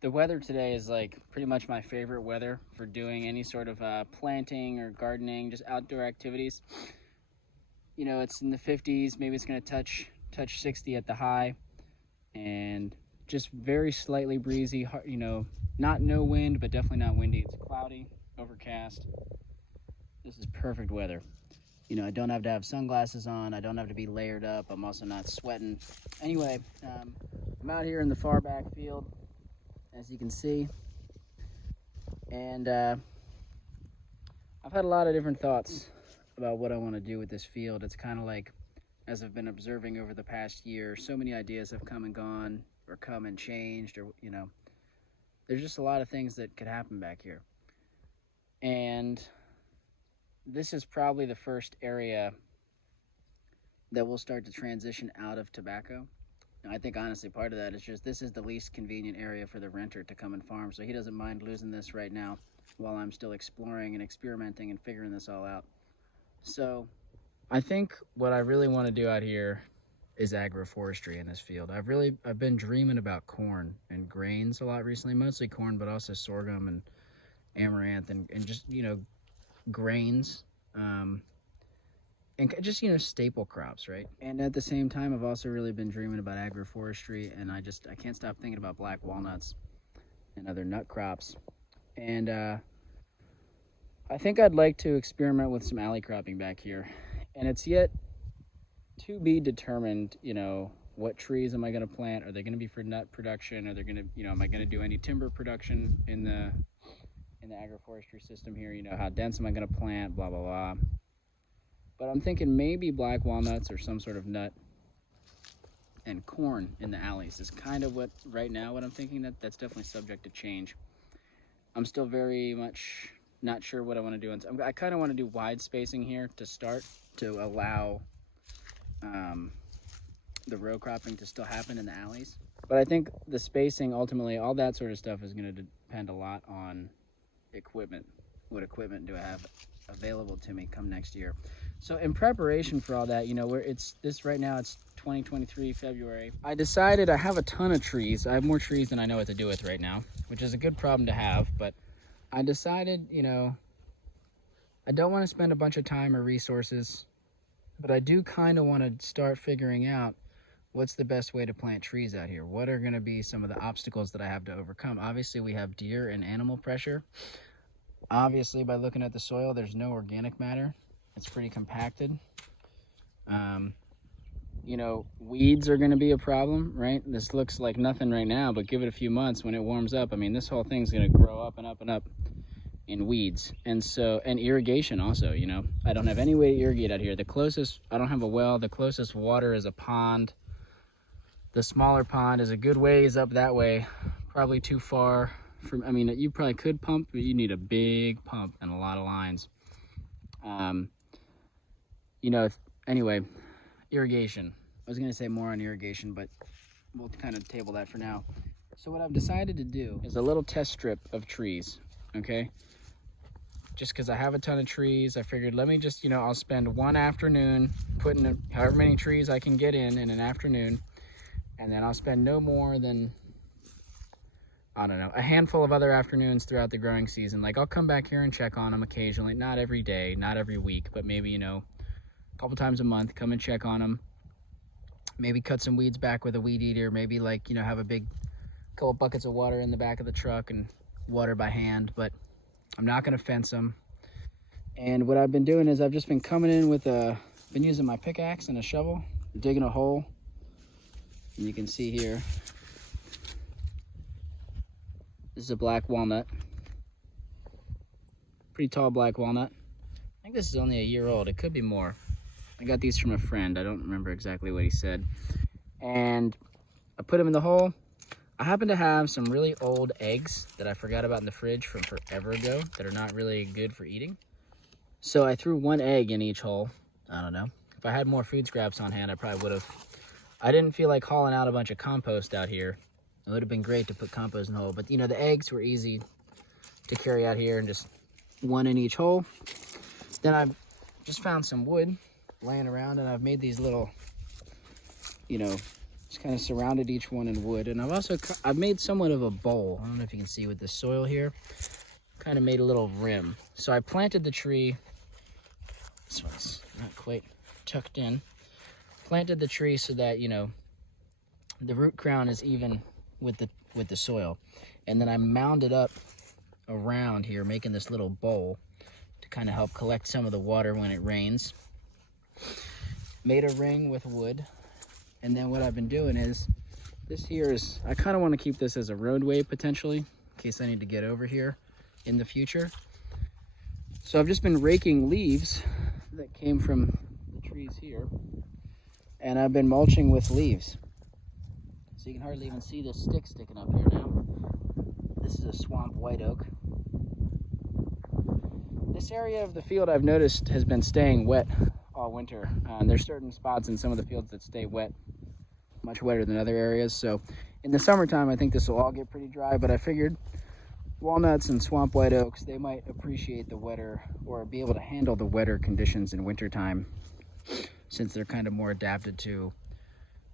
The weather today is like pretty much my favorite weather for doing any sort of planting or gardening, just outdoor activities. You know, it's in the 50s, maybe it's going to touch 60 at the high, and just very slightly breezy, you know, not no wind, but definitely not windy. It's cloudy, overcast. This is perfect weather. You know, I don't have to have sunglasses on. I don't have to be layered up. I'm also not sweating. Anyway, I'm out here in the far back field, as you can see, and I've had a lot of different thoughts about what I want to do with this field. It's kind of like, as I've been observing over the past year, so many ideas have come and gone, or come and changed, or, you know, there's just a lot of things that could happen back here. And this is probably the first area that will start to transition out of tobacco. And I think honestly part of that is just this is the least convenient area for the renter to come and farm, so he doesn't mind losing this right now while I'm still exploring and experimenting and figuring this all out. So I think what I really want to do out here is agroforestry in this field. I've been dreaming about corn and grains a lot recently, mostly corn, but also sorghum and amaranth and just, you know, grains, and just, you know, staple crops, right? And at the same time, I've also really been dreaming about agroforestry, and I can't stop thinking about black walnuts and other nut crops. And I think I'd like to experiment with some alley cropping back here, and it's yet to be determined, you know, what trees am I going to plant? Are they going to be for nut production? Are they going to, you know, am I going to do any timber production in the agroforestry system here? You know, how dense am I going to plant? Blah blah blah. But I'm thinking maybe black walnuts or some sort of nut and corn in the alleys is kind of what right now what I'm thinking. That's definitely subject to change. I'm still very much not sure what I want to do. I kind of want to do wide spacing here to start, to allow the row cropping to still happen in the alleys. But I think the spacing, ultimately, all that sort of stuff is going to depend a lot on equipment. What equipment do I have available to me come next year? So in preparation for all that, you know, right now it's 2023 February. I decided I have a ton of trees. I have more trees than I know what to do with right now, which is a good problem to have. But I decided, you know, I don't want to spend a bunch of time or resources, but I do kind of want to start figuring out what's the best way to plant trees out here. What are going to be some of the obstacles that I have to overcome? Obviously, we have deer and animal pressure. Obviously, by looking at the soil, there's no organic matter. It's pretty compacted. You know, weeds are going to be a problem, right? This looks like nothing right now, but give it a few months when it warms up. I mean, this whole thing's going to grow up and up and up in weeds. And irrigation also, you know, I don't have any way to irrigate out here. I don't have a well. The closest water is a pond. The smaller pond is a good ways up that way, probably too far from, I mean, you probably could pump, but you need a big pump and a lot of lines. You know, anyway, irrigation. I was going to say more on irrigation, but we'll kind of table that for now. So what I've decided to do is a little test strip of trees, okay? Just because I have a ton of trees, I figured let me just, you know, I'll spend one afternoon putting however many trees I can get in an afternoon, and then I'll spend no more than, I don't know, a handful of other afternoons throughout the growing season. Like, I'll come back here and check on them occasionally, not every day, not every week, but maybe, you know, a couple times a month, come and check on them. Maybe cut some weeds back with a weed eater. Maybe, like, you know, have a big couple buckets of water in the back of the truck and water by hand, but I'm not going to fence them. And what I've been doing is I've just been coming in with been using my pickaxe and a shovel, digging a hole. And you can see here, this is a black walnut. Pretty tall black walnut. I think this is only a year old. It could be more. I got these from a friend. I don't remember exactly what he said. And I put them in the hole. I happen to have some really old eggs that I forgot about in the fridge from forever ago that are not really good for eating. So I threw one egg in each hole. I don't know. If I had more food scraps on hand, I probably would have. I didn't feel like hauling out a bunch of compost out here. It would have been great to put compost in the hole, but, you know, the eggs were easy to carry out here, and just one in each hole. Then I've just found some wood laying around, and I've made these little, you know, Just kind of surrounded each one in wood. And I've made somewhat of a bowl. I don't know if you can see with the soil here. Kind of made a little rim. So I planted the tree. This one's not quite tucked in. Planted the tree so that, you know, the root crown is even with the soil. And then I mounded up around here, making this little bowl to kind of help collect some of the water when it rains. Made a ring with wood. And then what I've been doing is, this here is, I kind of want to keep this as a roadway potentially, in case I need to get over here in the future. So I've just been raking leaves that came from the trees here, and I've been mulching with leaves. So you can hardly even see this stick sticking up here now. This is a swamp white oak. This area of the field I've noticed has been staying wet all winter. There's certain spots in some of the fields that stay wet, much wetter than other areas. So in the summertime, I think this will all get pretty dry, but I figured walnuts and swamp white oaks, they might appreciate the wetter, or be able to handle the wetter conditions in wintertime, since they're kind of more adapted to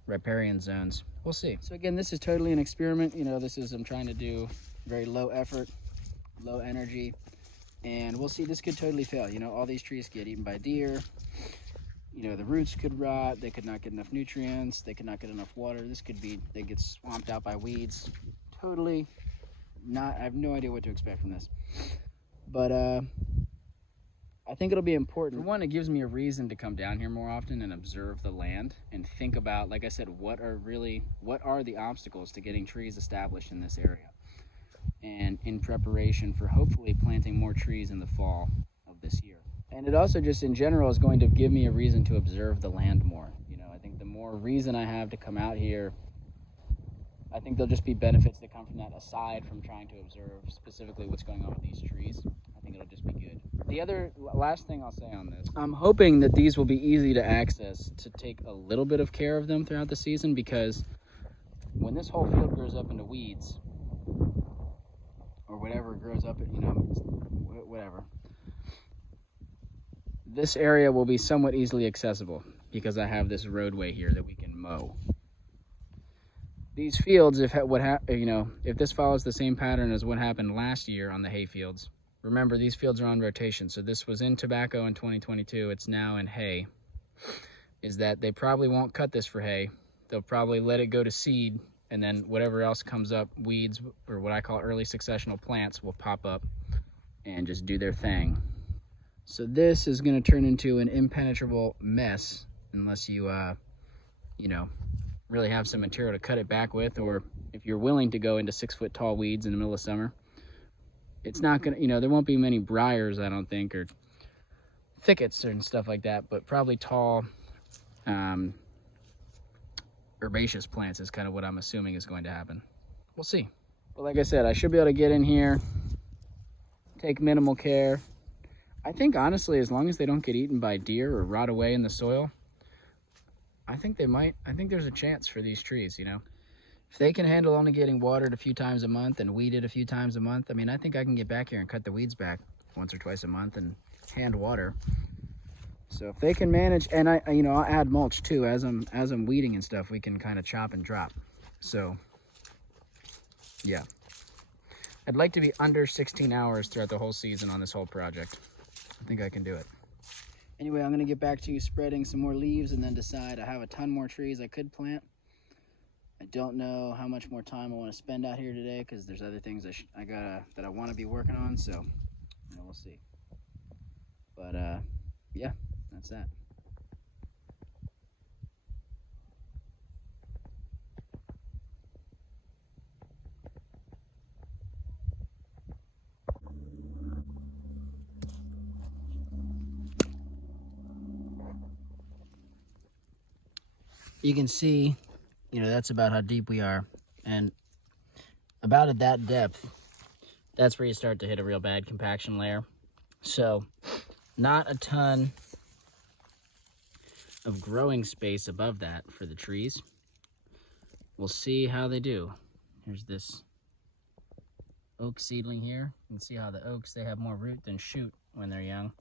riparian zones. We'll see. So again, this is totally an experiment. You know, I'm trying to do very low effort, low energy, and we'll see. This could totally fail. You know, all these trees get eaten by deer. You know, the roots could rot. They could not get enough nutrients. They could not get enough water. They get swamped out by weeds. Totally not, I have no idea what to expect from this. But I think it'll be important. For one, it gives me a reason to come down here more often and observe the land and think about, like I said, what are the obstacles to getting trees established in this area, and in preparation for hopefully planting more trees in the fall of this year. And it also just in general is going to give me a reason to observe the land more. You know, I think the more reason I have to come out here, I think there'll just be benefits that come from that, aside from trying to observe specifically what's going on with these trees. I think it'll just be good. The last thing I'll say on this, I'm hoping that these will be easy to access, to take a little bit of care of them throughout the season, because when this whole field grows up into weeds, or whatever grows up, you know, whatever, this area will be somewhat easily accessible because I have this roadway here that we can mow. These fields, if this follows the same pattern as what happened last year on the hay fields, remember these fields are on rotation, so this was in tobacco in 2022, it's now in hay, is that they probably won't cut this for hay. They'll probably let it go to seed, and then whatever else comes up, weeds, or what I call early successional plants, will pop up and just do their thing. So this is going to turn into an impenetrable mess unless you, really have some material to cut it back with, or if you're willing to go into 6-foot tall weeds in the middle of summer. It's not going to, there won't be many briars, I don't think, or thickets and stuff like that, but probably tall, herbaceous plants is kind of what I'm assuming is going to happen. We'll see. But like I said, I should be able to get in here, take minimal care. I think honestly, as long as they don't get eaten by deer or rot away in the soil, I think there's a chance for these trees, you know. If they can handle only getting watered a few times a month and weeded a few times a month, I mean, I think I can get back here and cut the weeds back once or twice a month and hand water. So if they can manage, and I'll add mulch too as I'm weeding and stuff, we can kind of chop and drop. So yeah, I'd like to be under 16 hours throughout the whole season on this whole project. I think I can do it. Anyway, I'm going to get back to spreading some more leaves and then decide. I have a ton more trees I could plant. I don't know how much more time I want to spend out here today, because there's other things that I want to be working on, so we'll see. But yeah, that's that. You can see, that's about how deep we are, and about at that depth, that's where you start to hit a real bad compaction layer. So not a ton of growing space above that for the trees. We'll see how they do. Here's this oak seedling here. You can see how the oaks, they have more root than shoot when they're young.